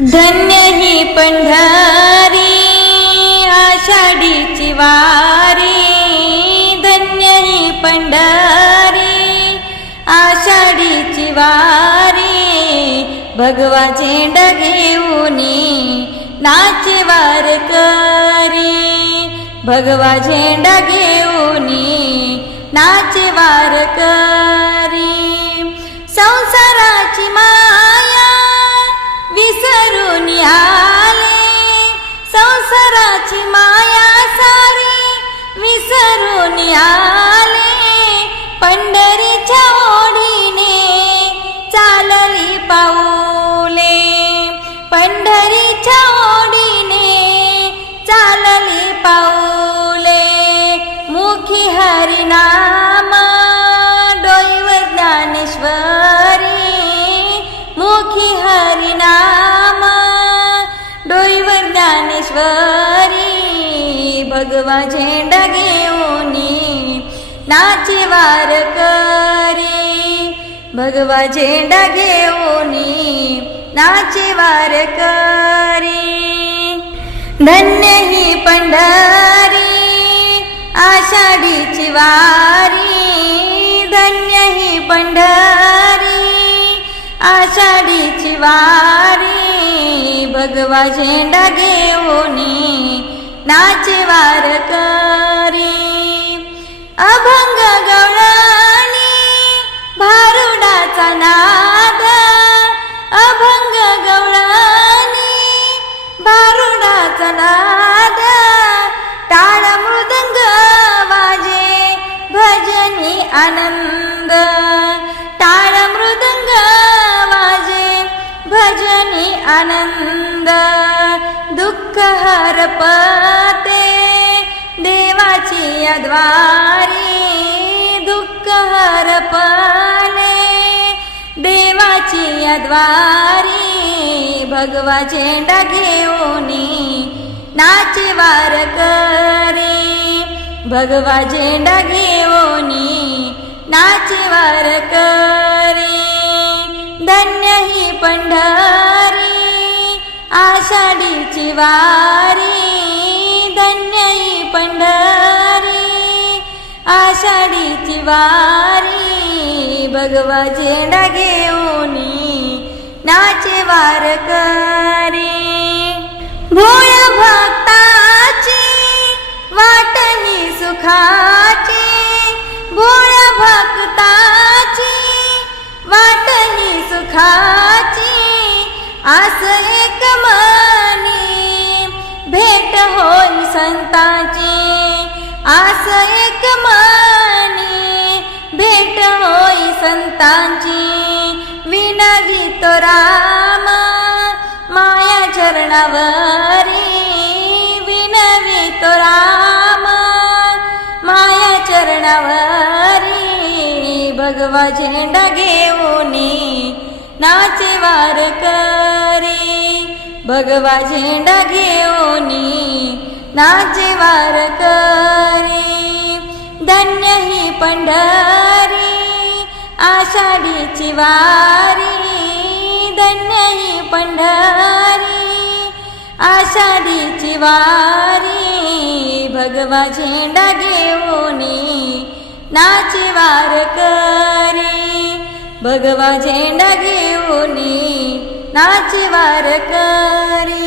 धन्य ही पंढरी आषाढीची वारी. धन्य ही पंढरी आषाढीची वारी. भगवा झेंडा घेऊनी वार वारकरी भगवा झेंडा घेऊनी नाचे वारकरी संसाराची मुखी हरिनाम डोईवर ज्ञानेश्वरी भगवा झेंडा घेऊनी नाचे वारकरी भगवा झेंडा घेऊनी नाचे वारकरी धन्य ही पंढरी आषाढीची वारी। धन्य ही पंढरी वारी भगवा झेंडा घेऊनी नाचे वारकरी अभंग गवळणी भारुडाचा ना आनंद दुःख हरपते देवाची द्वारी दुःख हरपणे देवाची द्वारी भगवा झेंडा घेऊनी नाचे वारकरी भगवा झेंडा घेऊनी नाचे वारकरी धन्य ही पंढर आषाढीची वारी धन्यई पंढरी. आषाढीची वारी भगवा झेंडा घेऊन नाचे वारकरी भोळ भक्ताची वाटणी सुखा आस एक मनी. भेट होई संतांची. विनवी तो राम. माया चरणावरी. विनवी तो राम. माया चरणावरी. भगवा झेंडा घेऊन नाचे वार करे. भगवा झेंडा घेऊन नाचे वार वारकरी धन्य ही पंढरी आषाढीची वारी. धन्य ही पंढरी आषाढीची वारी. भगवा झेंडा घेऊन नाची वार वारकरी भगवा झेंडा घेवुनी नाची वार करी.